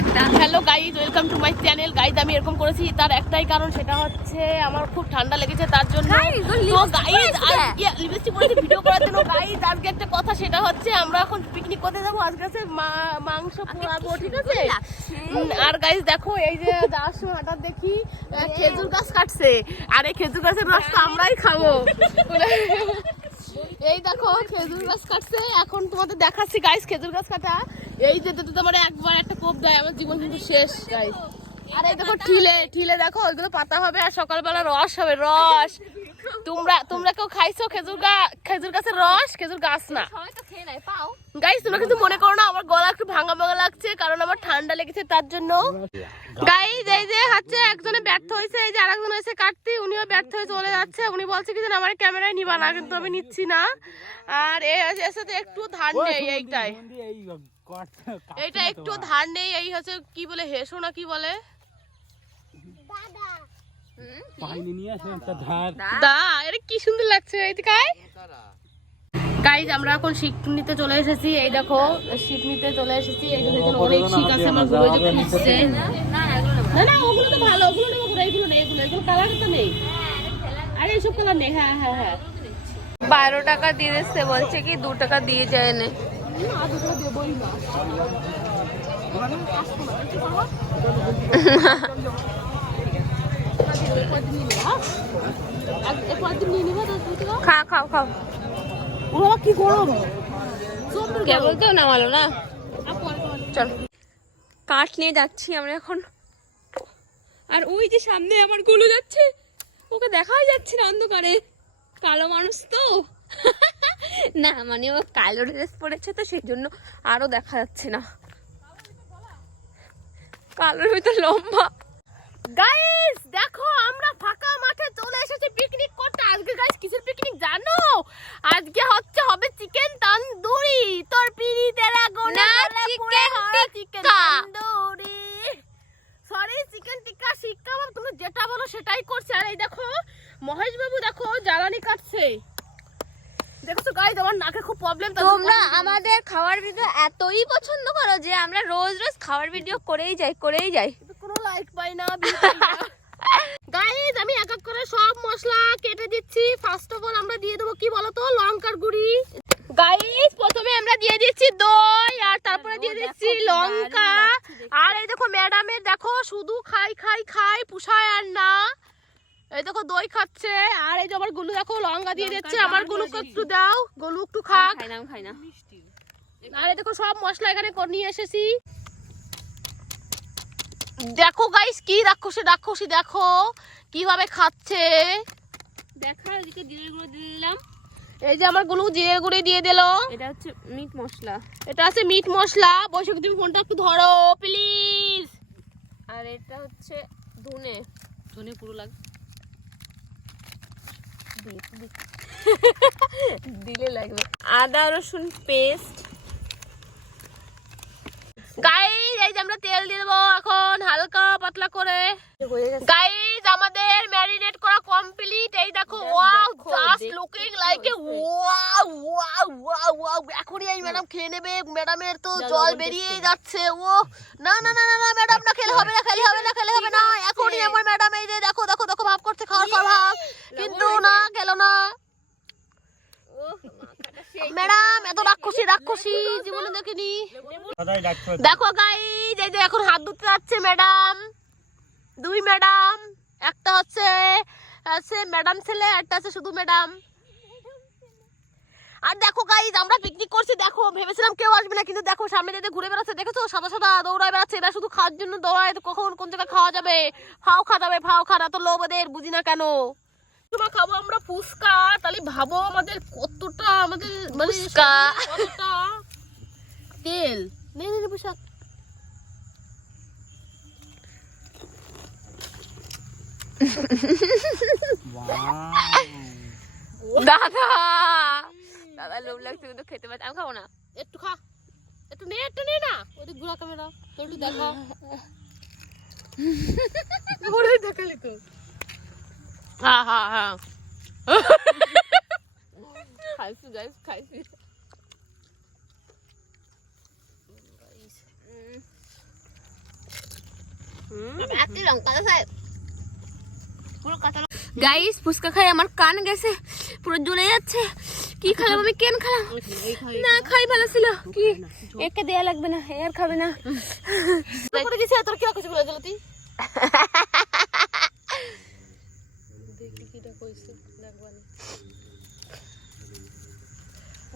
একটা। Hello guys welcome to my channel guys আমি এরকম করেছি তার একটাই কারণ সেটা হচ্ছে আমার খুব ঠান্ডা লেগেছে তার জন্য তো গাইজ লিপস্টিক পরেছি ভিডিও করার জন্য। গাইজ আজকে একটা কথা সেটা হচ্ছে আমরা এখন পিকনিক করতে যাব আজকে আছে মাংস পোড়াবো ঠিক আছে? আর গাইজ দেখো এই যে যাওয়ার সময় হঠাৎ দেখি খেজুর গাছ কাটছে। আর এই খেজুর গাছের রস তো আমরাই খাব। এই দেখো খেজুর গাছ কাটছে। এখন তোমাদের দেখাচ্ছি গাইস খেজুর গাছ কাটা। এই যে যেতে তোমার একবার একটা কোপ দেয় আমার জীবন কিন্তু শেষ গাইস আর এই দেখো ঠিলে ঠিলে দেখো ওইগুলো পাতা হবে আর সকালবেলা রস হবে রস। তোমরা তোমরা কেউ খাইছো খেজুর গা খেজুর গাছের রস? খেজুর গাছ না। তো গাইস তোমরা কিন্তু মনে করো না আমার গলা একটু ভাঙা ভাঙা লাগছে কারণ আমার ঠান্ডা লেগেছে তার জন্য। গাইস এই যে হচ্ছে একজনে ব্যর্থ হয়েছে এই যে আরেকজন এসে কাটতে উনিও ব্যর্থ হয়ে চলে যাচ্ছে। উনি বলছে কি যে আমার ক্যামেরায় নিবা না কিন্তু আমি নিচ্ছি না। আর এ এর সাথে একটু ধার নেই এইটাই। এইটা একটু ধার নেই এই হচ্ছে কি বলে হেসো না কি বলে? এটা কি সুন্দর লাগছে গাইজ আমরা এখন শিখ নিতে চলে এসেছি এই দেখো শিখ নিতে চলে এসেছি অনেক শিখ আছে আমারগুলো যে খুঁজছে না না এগুলো নেব না না ওগুলো তো ভালো ওগুলো নেব পুরো নেই এগুলো এগুলো কালার তো নেই। আরে এসব কালার নেই হ্যাঁ হ্যাঁ হ্যাঁ। বারো টাকা দিয়ে দিচ্ছে বলছে কি দু টাকা দিয়ে যায় না। খা খাও খাও। ওরা কি গরম? কেবল তো নামালো না। চল। কাঠ নিয়ে যাচ্ছি আমরা এখন। আর ওই যে সামনে আমারগুলো যাচ্ছে ওকে দেখাই যাচ্ছে না অন্ধকারে। কালো মানুষ তো। না মানে ও কালো ড্রেস পরেছে তো সেই জন্য আরও দেখা যাচ্ছে না। কালোর ভিতর লম্বা। গাইস দেখো আমরা ফাঁকা মাঠে চলে এসেছি পিকনিক করতে। আজকে গাইস কিসের পিকনিক জানো? আজকে হচ্ছে হবে চিকেন তন্দুরি। তোর পিড়ি তেরা গোনা না, chicken chicken. Tandoori. Sorry chicken tikka শিক্কা বাবু তুমি যেটা বলো সেটাই করছে। আর এই দেখো মহেশ বাবু দেখো জ্বালানি কাটছে। দেখো তো গাইস আমার নাকে খুব প্রবলেম তোমরা আমাদের খাওয়ার ভিডিও এতই পছন্দ করো যে আমরা রোজ রোজ খাওয়ার ভিডিও করেই যাই করেই যাই। কোনো লাইক পাই না গাইজ আমি এক এক করে সব মশলা কেটে দিচ্ছি। ফার্স্ট অফ অল আমরা দিয়ে দেবো কি বলতো? লঙ্কার গুঁড়ি। গাইজ প্রথমে আমরা দিয়ে দিচ্ছি দই আর তারপরে দিয়ে দিচ্ছি লঙ্কা। আর এই দেখো ম্যাডামের দেখো শুধু খাই খাই খাই পুষায় আর না। এই দেখো দই খাচ্ছে আর এই যে আমার গুলু দেখো লঙ্কা দিয়ে দিচ্ছে আমার গুলুকে একটু দাও গুলু একটু খাক। খাই না খাই না। আর এই দেখো সব মশলা এখানে করে নিয়ে এসেছি। দেখো গাইস কি রাক্ষসী রাক্ষসী দেখো কীভাবে খাচ্ছে। দেখা এদিকে জিরে গুঁড়ো দিয়ে দিলাম। এই যে আমারগুলো জিরে গুঁড়ো দিয়ে দিল। এটা হচ্ছে মিট মশলা। এটা আছে মিট মশলা। বৈশাখী তুমি ফোনটা একটু ধরো প্লিজ আর এটা হচ্ছে ধনে। ধনে পুরো লাগ দিলে লাগবে। আদা রসুন পেস্ট গাইস এই যে আমরা তেল দিয়ে দেবো এখন হালকা পাতলা করে। গাইস আমাদের ম্যারিনেট করা কমপ্লিট এই দেখো wow just looking like a. Wow wow wow wow এখনই এই ম্যাডাম খেয়ে নেবে ম্যাডামের তো জল লবণ বেরিয়ে taste যাচ্ছে ও। না না না না না ম্যাডাম না খেলে হবে না খেলে হবে না খেলে হবে না। এখনই আমার ম্যাডাম এই যে দেখো দেখো দেখো ভাব করছে খাওয়ার পর ভাব কিন্তু না গেল না ম্যাডাম, এত রাক্ষসী রাক্ষসী, জীবনে দেখিনি। দেখো গাইজ এই যে এখন হাত ধুতে যাচ্ছে ম্যাডাম। দুই ম্যাডাম, একটা হচ্ছে, আছে ম্যাডাম ছেলে, একটা আছে শুধু ম্যাডাম। আর দেখো গাইজ আমরা পিকনিক করছি, দেখো, ভেবেছিলাম কেউ আসবে না, কিন্তু দেখো সামনে যেতে ঘুরে বেড়াচ্ছে, দেখেছ? সাদা সাদা দৌড়ায় বেড়াচ্ছে, এরা শুধু খাওয়ার জন্য দৌড়ায় কখন কোন জায়গায় খাওয়া যাবে? ফাও খাওয়া যাবে, ফাও খাওয়া তো লোভ এদের বুঝি না কেন। তোমার খাব আমরা? ফুচকা? তাহলে ভাবো আমাদের কতটা আমাদের মানে ফুচকা। কতটা তেল। নে নে নে পোশাক দাদা! দাদা লোভ লাগছে কিন্তু খেতে পারছে। আমি খাব না। একটু খা। একটু নে একটু নে না। ওই ঘোরা ক্যামেরা তো একটু দেখা ওরে দেখালি তো। হ্যাঁ হ্যাঁ হ্যাঁ খাইছি গাইস গাইস ফুচকা খাই আমার কান গেছে পুরো জ্বলে যাচ্ছে। কি খেলাম আমি? কেন খেলাম? না খাই ভালো ছিল। কি? একে দেয়া লাগবে না এ আর খাবে না। তোর কি কিছু বলে দিল তুই?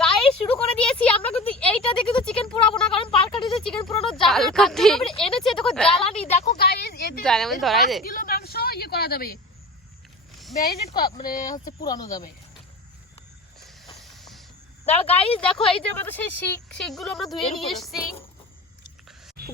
গাই শুরু করে দিয়েছি। আমরা কিন্তু এইটা কিন্তু চিকেন পোড়াবো না কারণ পালকাঠিতে চিকেন পোড়ানো জাল পালকাঠি। এনেছে দেখো জ্বালানি। দেখো গাইস এতে জালের মধ্যে ধরা কিলো মাংস ইয়ে করা যাবে। ম্যারিনেট মানে হচ্ছে পুরানো যাবে। দাঁড়া গাইস দেখো এই যে আমাদের সেই শিক শিকগুলো আমরা ধুয়ে নিয়ে এসেছি।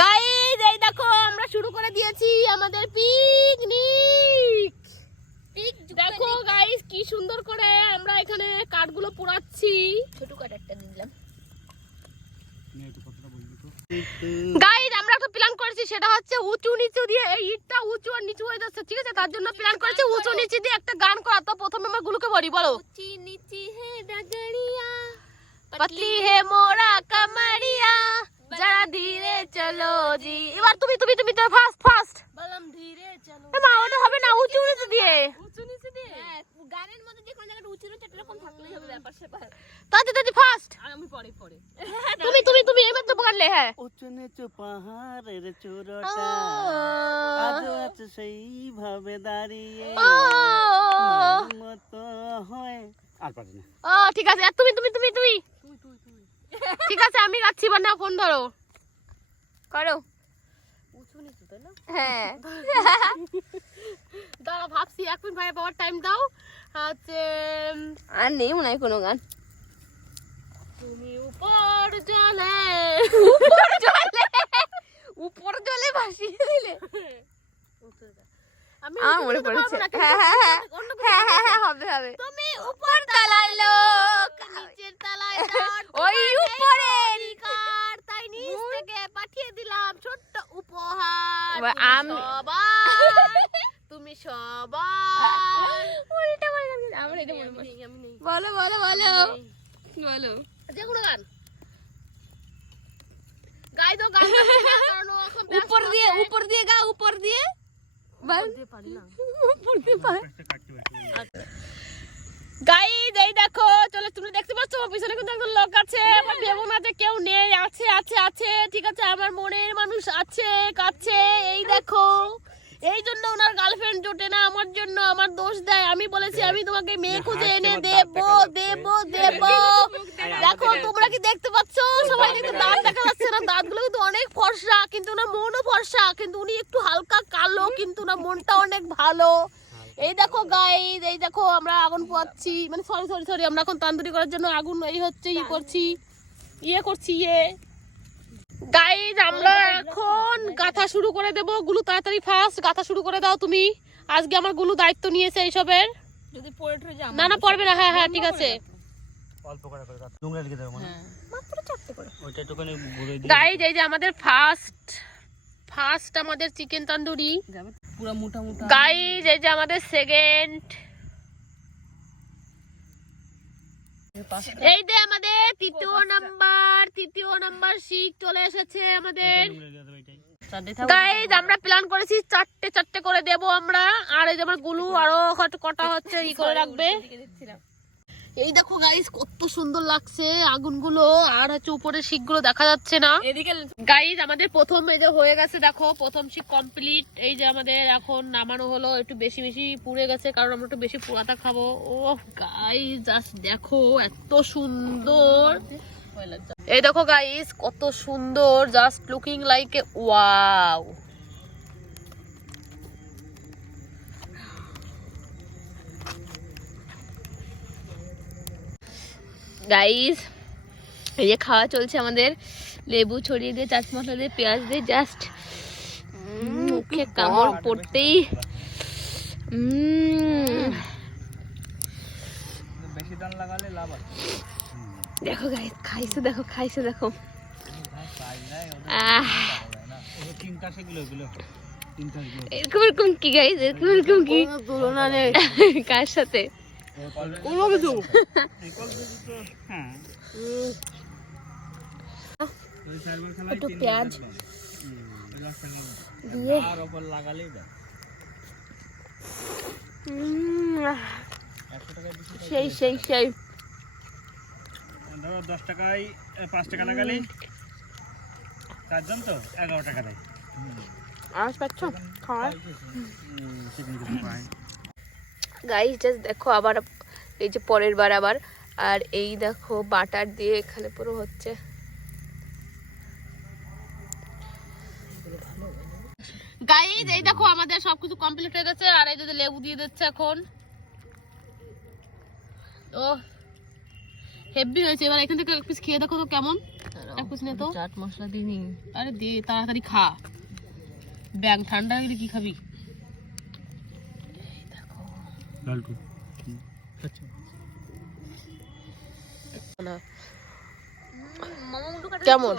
গাইস এই দেখো আমরা শুরু করে দিয়েছি আমাদের পিকনিক দেখো গাইস কি সুন্দর করে আমরা এখানে কাঠগুলো পোড়াচ্ছি। ছোট কাঠ একটা দিলাম। গাইস আমরা একটা প্ল্যান করেছি সেটা হচ্ছে উঁচু নিচু দিয়ে এই ইটটা উঁচু আর নিচু হয়ে যাচ্ছে ঠিক আছে? তার জন্য প্ল্যান করেছি উঁচু নিচু দিয়ে একটা গান করা। তো প্রথমে আমরা গুলোকে বলি বলো। উঁচি নিচি হে ডাগড়িয়া পাতলি হে মোরা কামারিয়া। যারা ধীরে চলো জি। এবার তুমি তুমি তুমি তো ফার্স্ট ফার্স্ট বললাম ধীরে চলো। মা ওটা হবে না উঁচু নিচে দিয়ে। উঁচু নিচে দিয়ে? হ্যাঁ, গানের মধ্যে যে কোন জায়গাটা উঁচু নিচে এরকম থাকলেই হবে ব্যাপার সেপার তাতে তাতে ফাস্ট আমি পরে পরে। হ্যাঁ, তুমি তুমি তুমি এবার তো পড়লে হ্যাঁ। উঁচু নিচু পাহাড়ের চূড়াটা আজ আছে সেই ভাবে দাঁড়িয়ে মতো হয়। আর পারি না। ও ঠিক আছে তুমি তুমি তুমি তুমি। তুই তুই। ঠিক আছে আমি গাচ্ছি বান্না ফোন ধরো। করো। হ্যাঁ। দাঁড়া ভাবছি এক মিনিট ভাই টাইম দাও। হচ্ছে আর নেই মনে হয় কোনো গান। তুমি উপর জলে। উপর জলে? উপর জলে ভাসিয়ে দিলে? আমি মনে পড়েছে। হ্যাঁ হ্যাঁ হ্যাঁ। হ্যাঁ হ্যাঁ হ্যাঁ হবে হবে। তুমি উপর তলার লোক নিচের তলায় ওই উপরে তাই নিচ থেকে পাঠিয়ে দিলাম ছোট্ট উপহার। আমি- তুমি সবার। উল্টা করে গান আমার এটা মনে নেই বলো বলো বলো। বলো। যে কোনো গান। গাই দাও গান উপর দিয়ে উপর দিয়ে গা উপর দিয়ে। গাইজ এই দেখো চলে তুমি দেখতে পাচ্ছ আমার পিছনে কিন্তু একজন লোক আছে। আমার ভেবো না যে কেউ নেই। আছে আছে আছে ঠিক আছে আমার মনের মানুষ আছে কাছে। এই দেখো এই জন্য ওনার গার্লফ্রেন্ড জোটে না আমার জন্য আমার দোষ দেয়। আমি বলেছি আমি তোমাকে মেয়ে খুঁজে এনে দেবো দেবো দেবো। দেখো তোমরা কি দেখতে পাচ্ছ? সবাই কিন্তু দাঁত দেখা না দাঁতগুলো কিন্তু অনেক ফর্সা কিন্তু ওনার মনও ফর্সা কিন্তু উনি একটু হালকা কালো কিন্তু ওনার মনটা অনেক ভালো। এই দেখো গাইজ এই দেখো আমরা আগুন পোয়াচ্ছি মানে সরি সরি সরি আমরা এখন তান্দুরি করার জন্য আগুন এই হচ্ছে ইয়ে করছি ইয়ে করছি ইয়ে। গাইজ আমরা এখন গাথা শুরু করে দেব। গুলু তাড়াতাড়ি ফার্স্ট গাথা শুরু করে দাও তুমি। আজকে আমার গুলু দায়িত্ব নিয়েছে এইসবের। যদি পড়ে না না পড়বে না হ্যাঁ হ্যাঁ ঠিক আছে। অল্প করে করে নোংরা লিখে দেবো মানে মাত্র চারটে করে। ওইটা একটুখানি গুঁড়ো দিয়ে গাইজ এই যে আমাদের ফার্স্ট ফার্স্ট আমাদের চিকেন তন্দুরি যাবে পুরো মোটা মোটা। গাইজ এই যে আমাদের সেকেন্ড এই যে আমাদের তৃতীয় নাম্বার তৃতীয় নাম্বার শিখ চলে এসেছে আমাদের। গাইজ আমরা প্ল্যান করেছি চারটে চারটে করে দেব আমরা। আর এই যে আমার গুলু আরও কটা হচ্ছে ই করে রাখবে। এই দেখো গাইস কত সুন্দর লাগছে আগুনগুলো। আর হচ্ছে উপরে শিখগুলো দেখা যাচ্ছে না। এদিকে গাইজ আমাদের প্রথম এই যে হয়ে গেছে দেখো প্রথম শিক কমপ্লিট এই যে আমাদের এখন নামানো হলো একটু বেশি বেশি পুড়ে গেছে কারণ আমরা একটু বেশি পোড়াটা খাব। ও গাইজ জাস্ট দেখো এত সুন্দর। এই দেখো গাইস কত সুন্দর just looking like a wow guys এই যে খাওয়া চলছে আমাদের। লেবু ছড়িয়ে দিয়ে চাট মশলা দিয়ে পেঁয়াজ দিয়ে জাস্ট মুখে কামড় পড়তেই। দেখো গাইস খাইছে দেখো খাইছে দেখো। এরকম এরকম কি গাইস এরকম এরকম কি? তুলনা নেই। কার সাথে? কোনো কিছু হ্যাঁ। একটু পেঁয়াজ দিয়ে। সেই সেই সেই। ধরো দশ টাকায় পাঁচ টাকা লাগালে। চারজন তো এগারো টাকা দেয়। আওয়াজ পাচ্ছ? খাওয়ার? গাইস জাস্ট দেখো আবার এই যে পরের বার আবার। আর এই দেখো বাটার দিয়ে এখানে পুরো হচ্ছে। গাইজ এই দেখো আমাদের সবকিছু কমপ্লিট হয়ে গেছে আর এই যে লেবু দিয়ে দিচ্ছে এখন। ও হেভি হয়েছে। এবার এখান থেকে এক পিস খেয়ে দেখো তো কেমন। এক পিস নে তো। চাট মশলা দিইনি। আরে দে তাড়াতাড়ি খা। ব্যাং ঠান্ডা হয়ে গেলে কি খাবি? লালটু কেমন?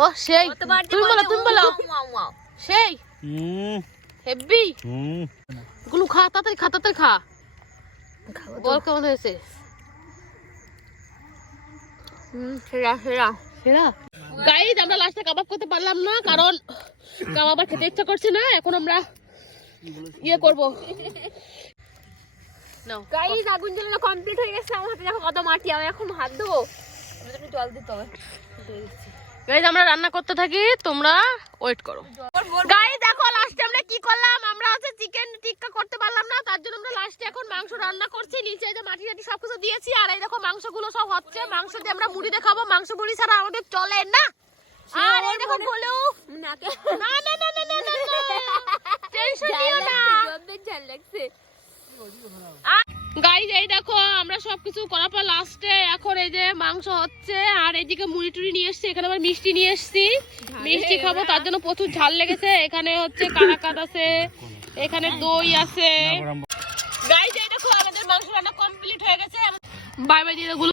ও সেই। তুমি বলো তুমি বলো। সেই। হুম হেভি গুলো খা তাড়াতাড়ি খা তাড়াতাড়ি খা। বল কেমন হয়েছে? সেরা সেরা। সেরা? গাইজ আমরা লাস্টে কাবাব করতে পারলাম না কারণ কাবাব আর খেতে ইচ্ছা করছে না এখন আমরা ইয়ে করব। নাও গাইস আগুন জ্বালানো কমপ্লিট হয়ে গেছে আমার হাতে দেখো কত মাটি আমি এখন হাত ধোবো। জল দিতে হবে গাইজ আমরা রান্না করতে থাকি তোমরা ওয়েট করো। গাইজ দেখো লাস্টে আমরা কি করলাম? আমরা হচ্ছে চিকেন টিক্কা করতে পারলাম না তার জন্য আমরা লাস্টে এখন মাংস রান্না করছি নিচে যে মাটি টাটি সবকিছু দিয়েছি আর এই দেখো মাংসগুলো সব হচ্ছে। মাংস দিয়ে আমরা মুড়ি দেখাবো মাংস মুড়ি ছাড়া আমাদের চলে না। আর এই দেখো নাকে না না না না না না টেনশন নিও না। ঝাল লাগছে গাইজ এই দেখো আমরা সবকিছু করার পর লাস্টে এখন এই যে মাংস হচ্ছে আর এইদিকে মুড়ি টুড়ি নিয়ে এসছি এখানে আবার মিষ্টি নিয়ে এসছি। মিষ্টি খাব তার জন্য প্রচুর ঝাল লেগেছে। এখানে হচ্ছে কালাকাত আছে এখানে দই আছে। গাইজ এই দেখো আমাদের মাংস রান্না কমপ্লিট হয়ে গেছে। বাই বাই দিয়ে গুলো